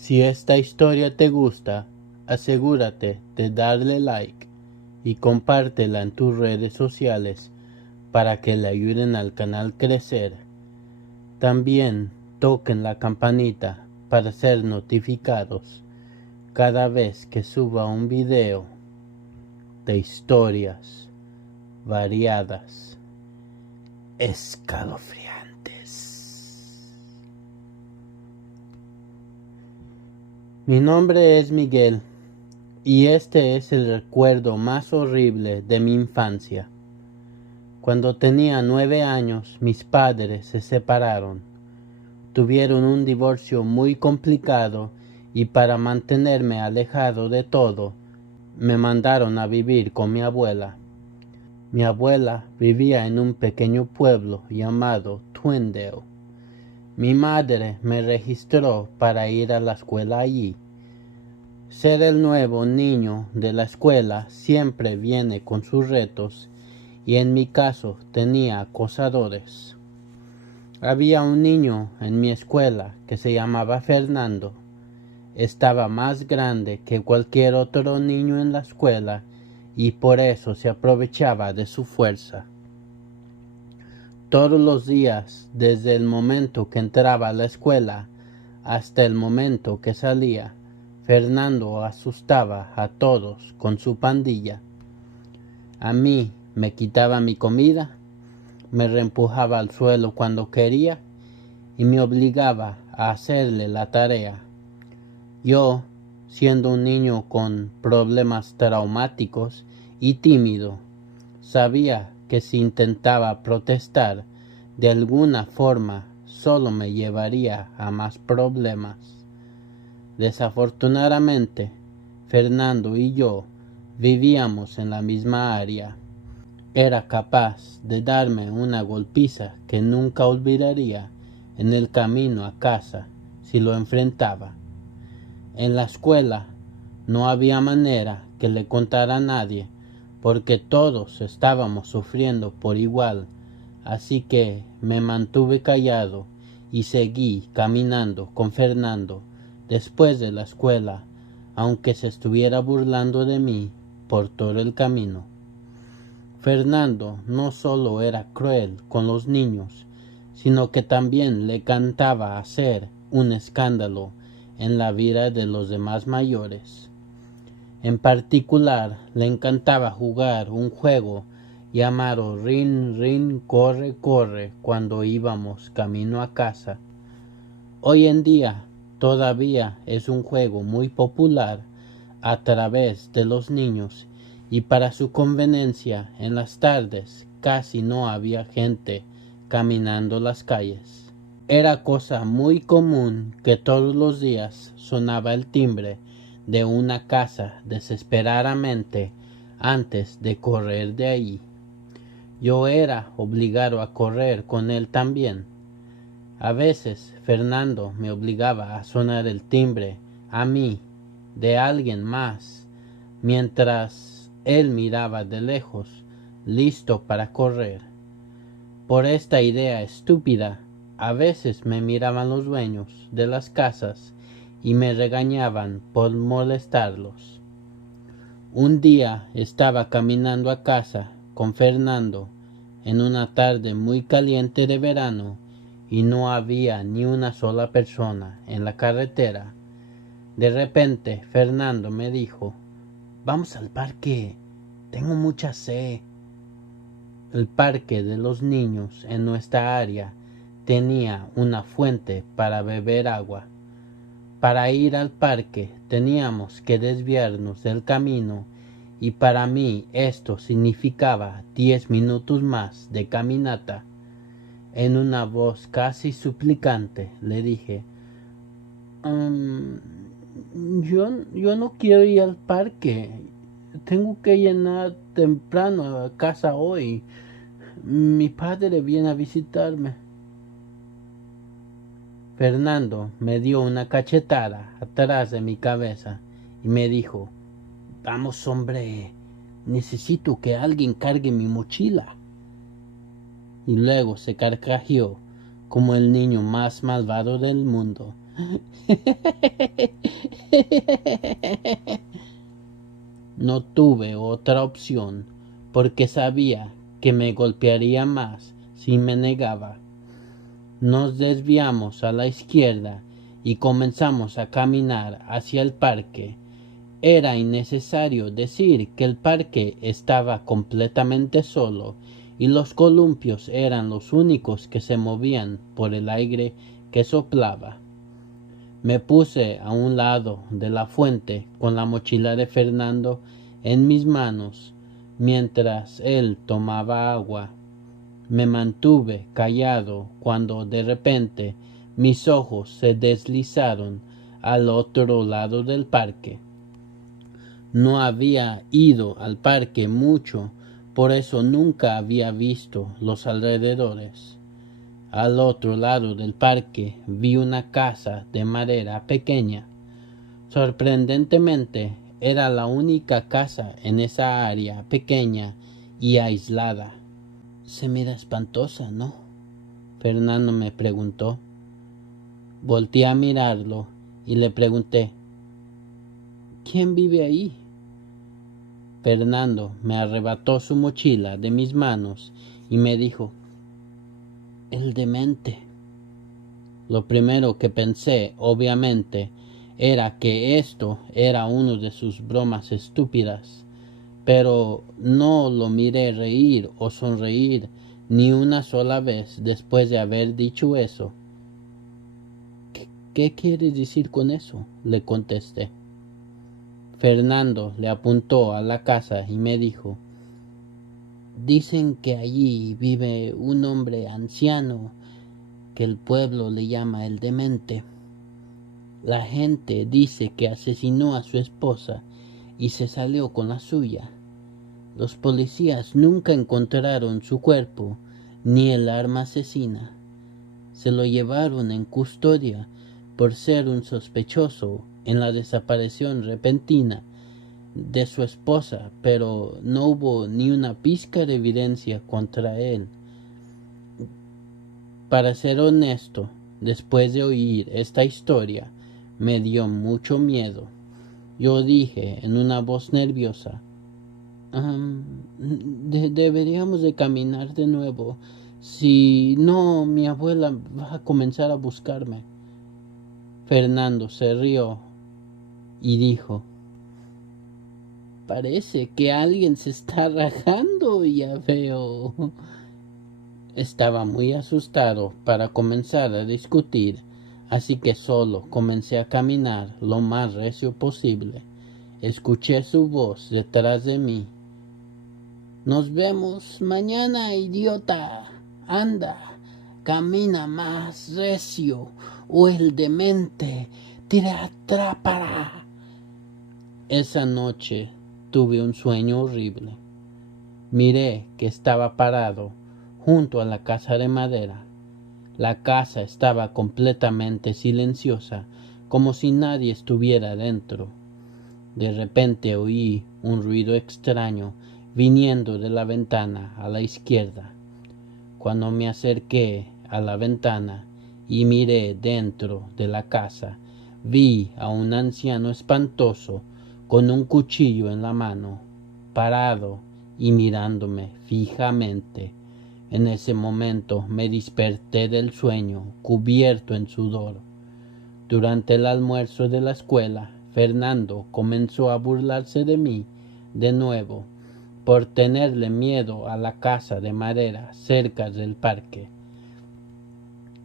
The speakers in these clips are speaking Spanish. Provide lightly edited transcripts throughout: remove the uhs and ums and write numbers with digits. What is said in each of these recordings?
Si esta historia te gusta, asegúrate de darle like y compártela en tus redes sociales para que le ayuden al canal crecer. También toquen la campanita para ser notificados cada vez que suba un video de historias variadas, escalofriantes. Mi nombre es Miguel y este es el recuerdo más horrible de mi infancia. Cuando tenía 9 años, mis padres se separaron. Tuvieron un divorcio muy complicado y para mantenerme alejado de todo, me mandaron a vivir con mi abuela. Mi abuela vivía en un pequeño pueblo llamado Twindale. Mi madre me registró para ir a la escuela allí. Ser el nuevo niño de la escuela siempre viene con sus retos y en mi caso tenía acosadores. Había un niño en mi escuela que se llamaba Fernando. Estaba más grande que cualquier otro niño en la escuela y por eso se aprovechaba de su fuerza. Todos los días, desde el momento que entraba a la escuela hasta el momento que salía, Fernando asustaba a todos con su pandilla. A mí me quitaba mi comida, me reempujaba al suelo cuando quería y me obligaba a hacerle la tarea. Yo, siendo un niño con problemas traumáticos y tímido, sabía que si intentaba protestar de alguna forma solo me llevaría a más problemas. Desafortunadamente, Fernando y yo vivíamos en la misma área. Era capaz de darme una golpiza que nunca olvidaría en el camino a casa si lo enfrentaba. En la escuela no había manera que le contara a nadie porque todos estábamos sufriendo por igual, así que me mantuve callado y seguí caminando con Fernando después de la escuela, aunque se estuviera burlando de mí por todo el camino. Fernando no solo era cruel con los niños, sino que también le encantaba hacer un escándalo en la vida de los demás mayores. En particular, le encantaba jugar un juego llamado Rin Rin Corre Corre cuando íbamos camino a casa. Hoy en día todavía es un juego muy popular a través de los niños y para su conveniencia en las tardes casi no había gente caminando las calles. Era cosa muy común que todos los días sonaba el timbre de una casa desesperadamente antes de correr de allí. Yo era obligado a correr con él también. A veces Fernando me obligaba a sonar el timbre a mí de alguien más, mientras él miraba de lejos, listo para correr. Por esta idea estúpida, a veces me miraban los dueños de las casas y me regañaban por molestarlos. Un día estaba caminando a casa con Fernando en una tarde muy caliente de verano y no había ni una sola persona en la carretera. De repente Fernando me dijo: «Vamos al parque, tengo mucha sed». El parque de los niños en nuestra área tenía una fuente para beber agua. Para ir al parque teníamos que desviarnos del camino y para mí esto significaba 10 minutos más de caminata. En una voz casi suplicante le dije: yo no quiero ir al parque. Tengo que llegar temprano a casa hoy. Mi padre viene a visitarme». Fernando me dio una cachetada atrás de mi cabeza y me dijo: «Vamos, hombre, necesito que alguien cargue mi mochila». Y luego se carcajeó como el niño más malvado del mundo. No tuve otra opción, porque sabía que me golpearía más si me negaba. Nos desviamos a la izquierda y comenzamos a caminar hacia el parque. Era innecesario decir que el parque estaba completamente solo y los columpios eran los únicos que se movían por el aire que soplaba. Me puse a un lado de la fuente con la mochila de Fernando en mis manos mientras él tomaba agua. Me mantuve callado cuando de repente mis ojos se deslizaron al otro lado del parque. No había ido al parque mucho, por eso nunca había visto los alrededores. Al otro lado del parque vi una casa de madera pequeña. Sorprendentemente, era la única casa en esa área pequeña y aislada. Se mira espantosa, ¿no? Fernando me preguntó. Volté a mirarlo y le pregunté, ¿quién vive ahí? Fernando me arrebató su mochila de mis manos y me dijo, el demente. Lo primero que pensé, obviamente, era que esto era una de sus bromas estúpidas, pero no lo miré reír o sonreír ni una sola vez después de haber dicho eso. ¿Qué quieres decir con eso?, le contesté. Fernando le apuntó a la casa y me dijo, dicen que allí vive un hombre anciano que el pueblo le llama el demente. La gente dice que asesinó a su esposa y se salió con la suya. Los policías nunca encontraron su cuerpo ni el arma asesina. Se lo llevaron en custodia por ser un sospechoso en la desaparición repentina de su esposa, pero no hubo ni una pizca de evidencia contra él. Para ser honesto, después de oír esta historia, me dio mucho miedo. Yo dije en una voz nerviosa, deberíamos de caminar de nuevo. Si no, mi abuela va a comenzar a buscarme. Fernando se rió y dijo, parece que alguien se está rajando, ya veo. Estaba muy asustado para comenzar a discutir, así que solo comencé a caminar lo más recio posible. Escuché su voz detrás de mí. Nos vemos mañana, idiota. Anda, camina más recio o el demente te atrapará. Esa noche tuve un sueño horrible. Miré que estaba parado junto a la casa de madera. La casa estaba completamente silenciosa, como si nadie estuviera dentro. De repente oí un ruido extraño viniendo de la ventana a la izquierda. Cuando me acerqué a la ventana y miré dentro de la casa, vi a un anciano espantoso con un cuchillo en la mano, parado y mirándome fijamente. En ese momento me desperté del sueño, cubierto en sudor. Durante el almuerzo de la escuela, Fernando comenzó a burlarse de mí de nuevo por tenerle miedo a la casa de madera cerca del parque.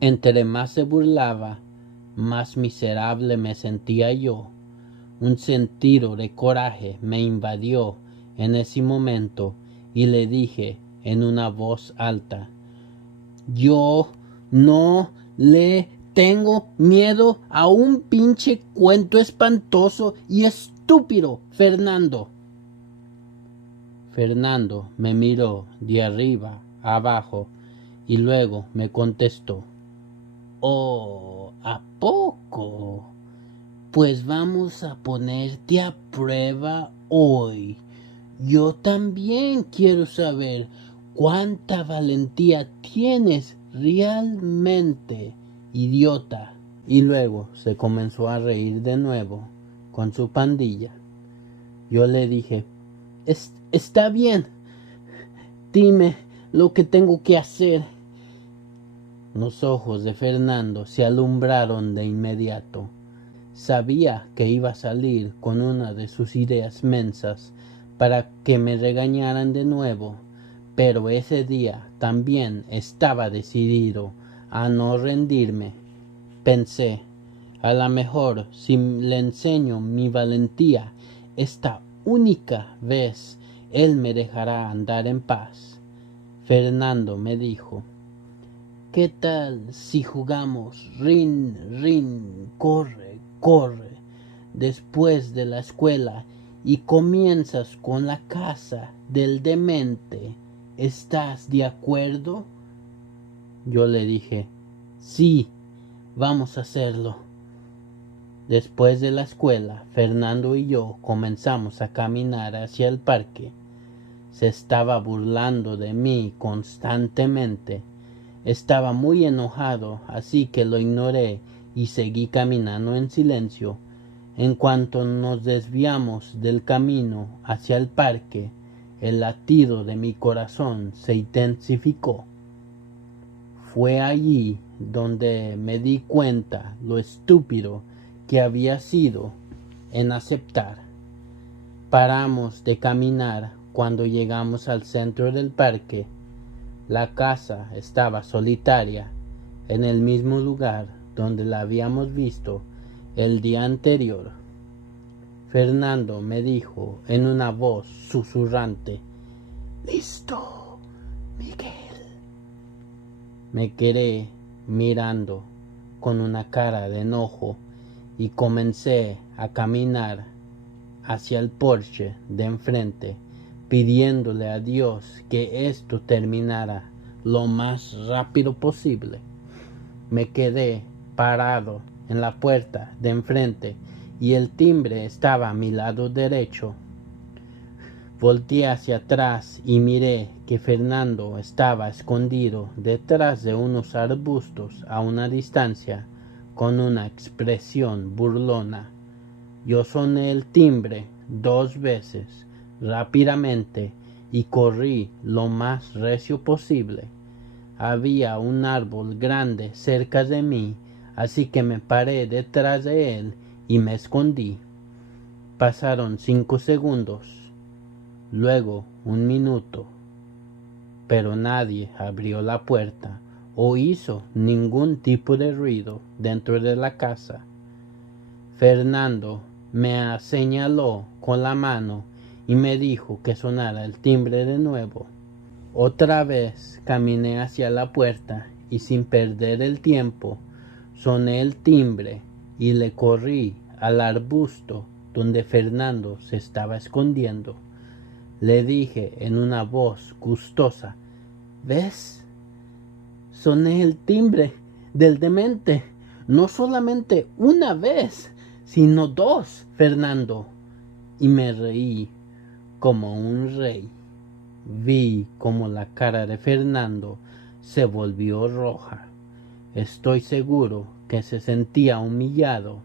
Entre más se burlaba, más miserable me sentía yo. Un sentido de coraje me invadió en ese momento y le dije en una voz alta, yo no le tengo miedo a un pinche cuento espantoso y estúpido, Fernando. Fernando me miró de arriba a abajo y luego me contestó, oh, ¿a poco? Pues vamos a ponerte a prueba hoy. Yo también quiero saber cuánta valentía tienes realmente, idiota. y luego se comenzó a reír de nuevo con su pandilla. Yo le dije, está bien, dime lo que tengo que hacer. Los ojos de Fernando se alumbraron de inmediato. Sabía que iba a salir con una de sus ideas mensas para que me regañaran de nuevo, pero ese día también estaba decidido a no rendirme. Pensé, a lo mejor si le enseño mi valentía esta única vez, él me dejará andar en paz. Fernando me dijo, ¿qué tal si jugamos rin, rin, corre, corre, después de la escuela y comienzas con la casa del demente? ¿Estás de acuerdo? Yo le dije, sí, vamos a hacerlo. Después de la escuela, Fernando y yo comenzamos a caminar hacia el parque. Se estaba burlando de mí constantemente. Estaba muy enojado, así que lo ignoré y seguí caminando en silencio. En cuanto nos desviamos del camino hacia el parque, el latido de mi corazón se intensificó. Fue allí donde me di cuenta lo estúpido que había sido en aceptar. Paramos de caminar cuando llegamos al centro del parque. La casa estaba solitaria, en el mismo lugar donde la habíamos visto el día anterior. Fernando me dijo en una voz susurrante, «¡Listo, Miguel!». Me quedé mirando con una cara de enojo y comencé a caminar hacia el porche de enfrente, pidiéndole a Dios que esto terminara lo más rápido posible. Me quedé parado en la puerta de enfrente y el timbre estaba a mi lado derecho. Volteé hacia atrás y miré que Fernando estaba escondido detrás de unos arbustos a una distancia, con una expresión burlona. Yo soné el timbre 2 veces, rápidamente, y corrí lo más recio posible. Había un árbol grande cerca de mí, así que me paré detrás de él y me escondí. Pasaron 5 segundos, luego 1 minuto, pero nadie abrió la puerta o hizo ningún tipo de ruido dentro de la casa. Fernando me señaló con la mano y me dijo que sonara el timbre de nuevo. Otra vez caminé hacia la puerta y sin perder el tiempo soné el timbre y le corrí al arbusto donde Fernando se estaba escondiendo. Le dije en una voz gustosa, ¿ves? Soné el timbre del demente, no solamente una vez, sino 2, Fernando. Y me reí como un rey. Vi como la cara de Fernando se volvió roja. Estoy seguro que se sentía humillado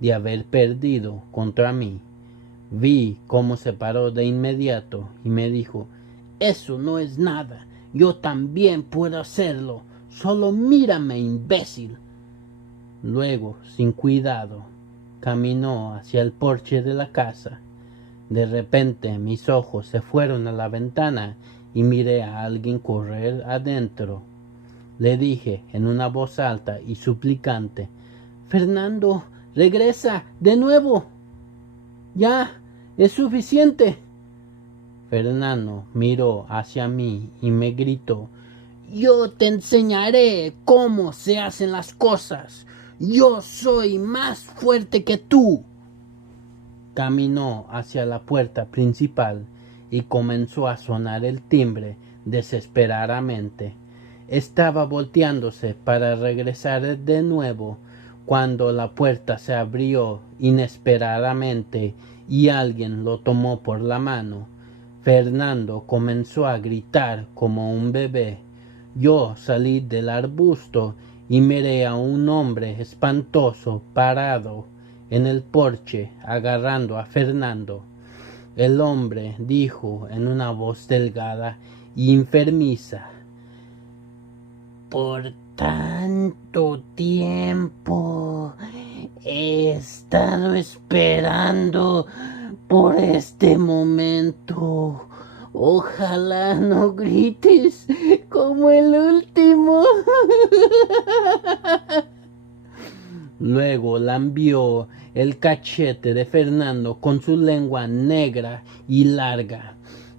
de haber perdido contra mí. Vi cómo se paró de inmediato y me dijo, «Eso no es nada, yo también puedo hacerlo, solo mírame, imbécil». Luego, sin cuidado, caminó hacia el porche de la casa. De repente mis ojos se fueron a la ventana y miré a alguien correr adentro. Le dije en una voz alta y suplicante, «Fernando, regresa de nuevo. Ya, es suficiente». Fernando miró hacia mí y me gritó, «Yo te enseñaré cómo se hacen las cosas. Yo soy más fuerte que tú». Caminó hacia la puerta principal y comenzó a sonar el timbre desesperadamente. Estaba volteándose para regresar de nuevo cuando la puerta se abrió inesperadamente y alguien lo tomó por la mano. Fernando comenzó a gritar como un bebé. Yo salí del arbusto y miré a un hombre espantoso parado en el porche agarrando a Fernando. El hombre dijo en una voz delgada y enfermiza: por tanto tiempo he estado esperando por este momento. Ojalá no grites como el último. Luego lambió el cachete de Fernando con su lengua negra y larga.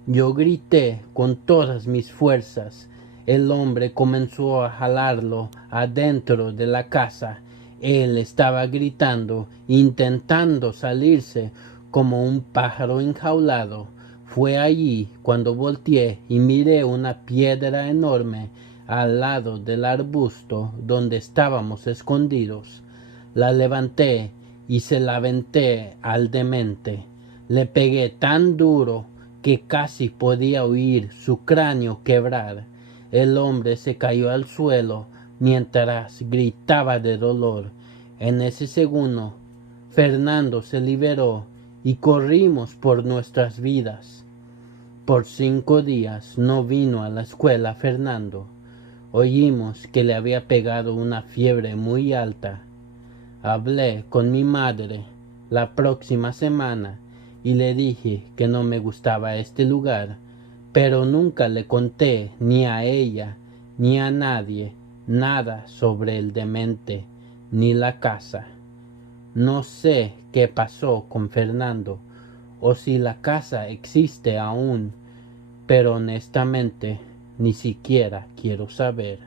Yo grité con todas mis fuerzas. El hombre comenzó a jalarlo adentro de la casa. Él estaba gritando, intentando salirse como un pájaro enjaulado. Fue allí cuando volteé y miré una piedra enorme al lado del arbusto donde estábamos escondidos. La levanté y se la aventé al demente. Le pegué tan duro que casi podía oír su cráneo quebrar. El hombre se cayó al suelo mientras gritaba de dolor. En ese segundo, Fernando se liberó y corrimos por nuestras vidas. Por 5 días no vino a la escuela Fernando. Oímos que le había pegado una fiebre muy alta. Hablé con mi madre la próxima semana y le dije que no me gustaba este lugar, pero nunca le conté ni a ella ni a nadie nada sobre el demente ni la casa. No sé qué pasó con Fernando o si la casa existe aún, pero honestamente ni siquiera quiero saber.